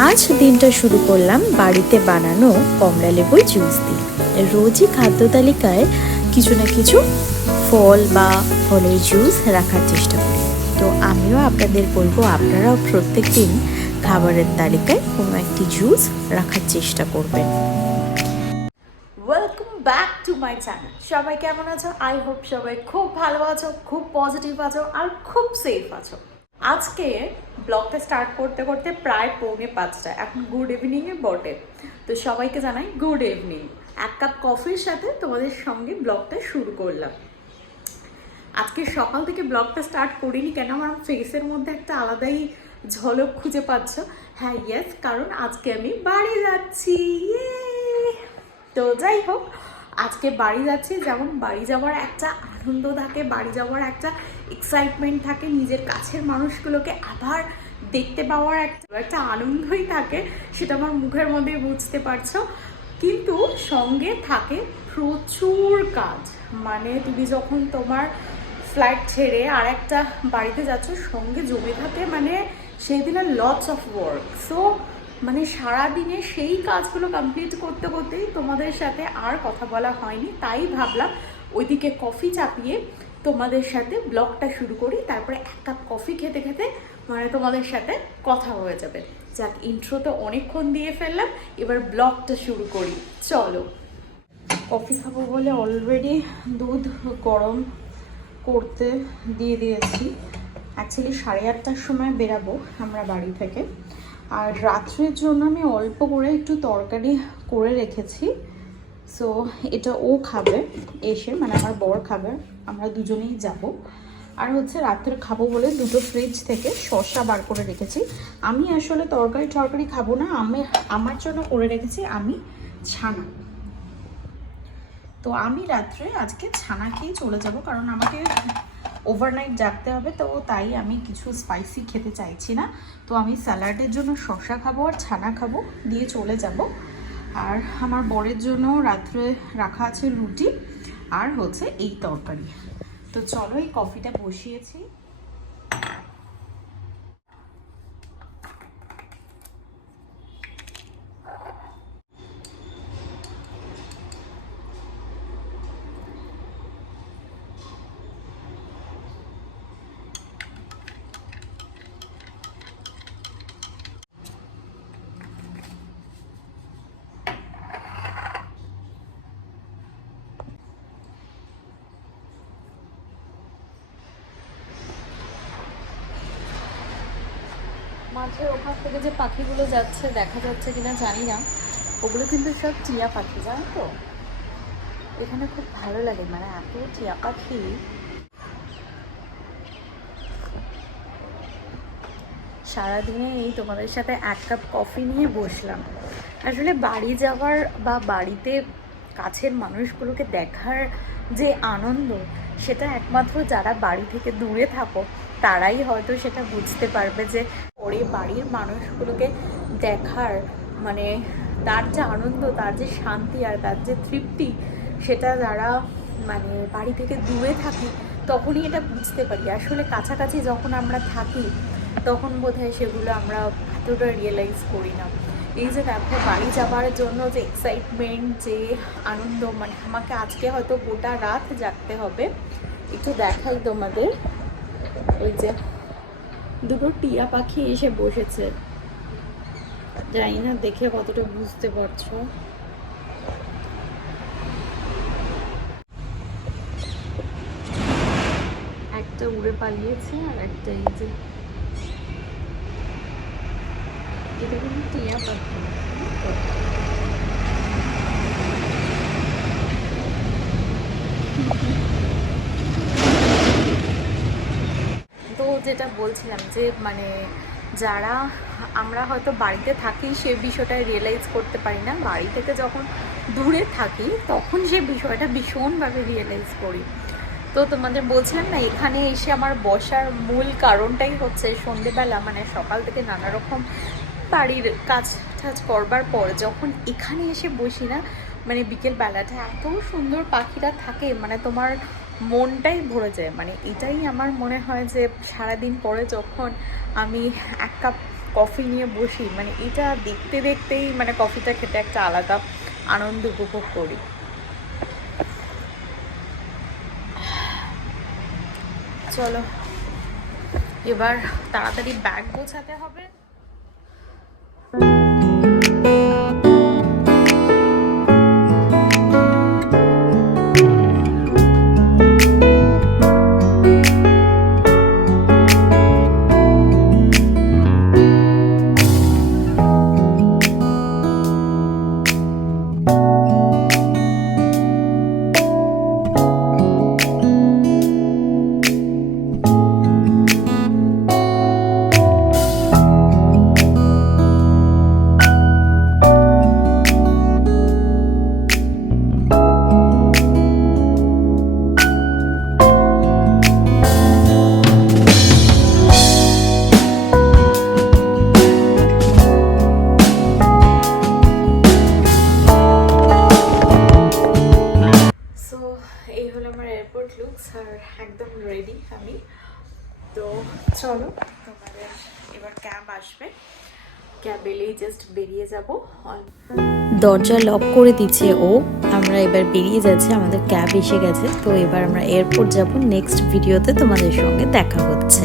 আজ দিনটা শুরু করলাম বাড়িতে বানানো কমলা লেবুর জুস দিয়ে। রোজই খাদ্য তালিকায় কিছু না কিছু ফল বা ফলের জুস রাখার চেষ্টা করি। তো আমিও আপনাদের বলবো আপনারাও প্রত্যেক দিন খাবারের তালিকায় কোনো একটি জুস রাখার চেষ্টা করবেন। Welcome back to my channel. সবাই কেমন আছো? আই হোপ সবাই খুব ভালো আছো, খুব পজিটিভ আছো আর খুব সেফ আছো। আজকে ব্লগটা স্টার্ট করতে করতে প্রায় 4:45, এখন গুড ইভিনিংয়ে বটে। তো সবাইকে জানাই গুড ইভিনিং। এক কাপ কফির সাথে তোমাদের সঙ্গে ব্লগটা শুরু করলাম। আজকে সকাল থেকে ব্লগটা স্টার্ট করিনি কেন, আমার ফেসের মধ্যে একটা আলাদাই ঝলক খুঁজে পাচ্ছ। হ্যাঁ ইয়েস, কারণ আজকে আমি বাড়ি যাচ্ছি। তো যাই হোক, আজকে বাড়ি যাচ্ছি। যেমন বাড়ি যাওয়ার একটা আনন্দ থাকে, বাড়ি যাওয়ার একটা এক্সাইটমেন্ট থাকে, নিজের কাছের মানুষগুলোকে আবার দেখতে পাওয়ার একটা আনন্দই থাকে, সেটা আমার মুখের মধ্যে বুঝতে পারছো। কিন্তু সঙ্গে থাকে প্রচুর কাজ। মানে তুমি যখন তোমার ফ্লাইট ছেড়ে আর একটা বাড়িতে যাচ্ছ, সঙ্গে জমে থাকে মানে সেই দিনের লটস অফ ওয়ার্ক। সো মানে সারাদিনে সেই কাজগুলো কমপ্লিট করতে করতেই তোমাদের সাথে আর কথা বলা হয়নি। তাই ভাবলাম ওইদিকে কফি চাপিয়ে তোমাদের সাথে ব্লগটা শুরু করি, তারপরে এক কাপ কফি খেতে খেতে মানে তোমাদের সাথে কথা হয়ে যাবে। যাক, ইন্ট্রো তো অনেকক্ষণ দিয়ে ফেললাম, এবার ব্লগটা শুরু করি, চলো। কফি খাবো বলে অলরেডি দুধ গরম করতে দিয়ে দিয়েছি। অ্যাকচুয়ালি 8:30টার সময় বেরাবো আমরা বাড়ি থেকে। আর রাত্রের জন্য আমি অল্প করে একটু তরকারি করে রেখেছি। সো এটা ও খাবে এসে, মানে আমার বর খাবে, আমরা দুজনেই যাব। আর হচ্ছে রাত্রে খাবো বলে দুটো ফ্রিজ থেকে শসা বার করে রেখেছি। আমি আসলে তরকারি খাবো না, আমার জন্য করে রেখেছি আমি ছানা। তো আমি রাত্রে আজকে ছানা খেয়ে চলে যাব, কারণ আমাকে ওভারনাইট জাগতে হবে। তো তাই আমি কিছু স্পাইসি খেতে চাইছি না। তো আমি স্যালাডের জন্য শসা খাবো আর ছানা খাবো, দিয়ে চলে যাব। আর আমার বরের জন্য রাত্রে রাখা আছে রুটি আর হচ্ছে এই তরকারি। তো চলো, এই কফিটা বসিয়েছি। মাঝে ওখান থেকে যে পাখিগুলো যাচ্ছে দেখা যাচ্ছে কিনা জানি না, ওগুলো কিন্তু সব টিয়া পাখি, জানো তো। এখানে খুব ভালো লাগে, মানে এত টিয়া পাখি। সারাদিনে এই তোমাদের সাথে এক কাপ কফি নিয়ে বসলাম। আসলে বাড়ি যাওয়ার বা বাড়িতে কাছের মানুষগুলোকে দেখার যে আনন্দ, সেটা একমাত্র যারা বাড়ি থেকে দূরে থাকো তারাই হয়তো সেটা বুঝতে পারবে, যে পরে বাড়ির মানুষগুলোকে দেখার মানে তার যে আনন্দ, তার যে শান্তি আর তার যে তৃপ্তি, সেটা যারা মানে বাড়ি থেকে দূরে থাকি তখনই এটা বুঝতে পারি। আসলে কাছাকাছি যখন আমরা থাকি তখন বোধহয় সেগুলো আমরা এতটা রিয়েলাইজ করি না। এই যে দেখো, বাড়ি যাবার জন্য যে এক্সাইটমেন্ট, যে আনন্দ, মানে আমাকে আজকে হয়তো গোটা রাত জাগতে হবে। একটু দেখাই তোমাদের, ওই যে দুটো টিয়া পাখি এসে বসেছে, জানি না দেখে কতটা বুঝতে পারছো। একটা উড়ে পালিয়েছে আর একটা এই যে, এটা কিন্তু টিয়া পাখি। তো যেটা বলছিলাম যে মানে যারা আমরা হয়তো বাড়িতে থাকি সে বিষয়টা রিয়েলাইজ করতে পারি না, বাড়ি থেকে যখন দূরে থাকি তখন সে বিষয়টা ভীষণভাবে রিয়েলাইজ করি। তো তোমাদের বলছিলাম না, এখানে এসে আমার বসার মূল কারণটাই হচ্ছে সন্ধেবেলা, মানে সকাল থেকে নানা রকম বাড়ির কাজ টাজ করবার পর যখন এখানে এসে বসি না, মানে বিকেলবেলাটা এত সুন্দর পাখিরা থাকে, মানে তোমার মনটাই ভরে যায়। মানে এটাই আমার মনে হয় যে সারাদিন পরে যখন আমি এক কাপ কফি নিয়ে বসি, মানে এটা দেখতে দেখতেই মানে কফিটা খেতে একটা আলাদা আনন্দ উপভোগ করি। চলো এবার তাড়াতাড়ি ব্যাগ গোছাতে হবে। এই হলো আমার এয়ারপোর্ট লুকস, আর একদম রেডি আমি। তো চলো, তোমাদের এবার ক্যাব আসবে, ক্যাব এলেই জাস্ট বেরিয়ে যাব। দরজা লক করে দিচ্ছে ও, আমরা এবার বেরিয়ে যাচ্ছি, আমাদের ক্যাব এসে গেছে। তো এবার আমরা এয়ারপোর্ট যাব। নেক্সট ভিডিওতে তোমাদের সঙ্গে দেখা হচ্ছে।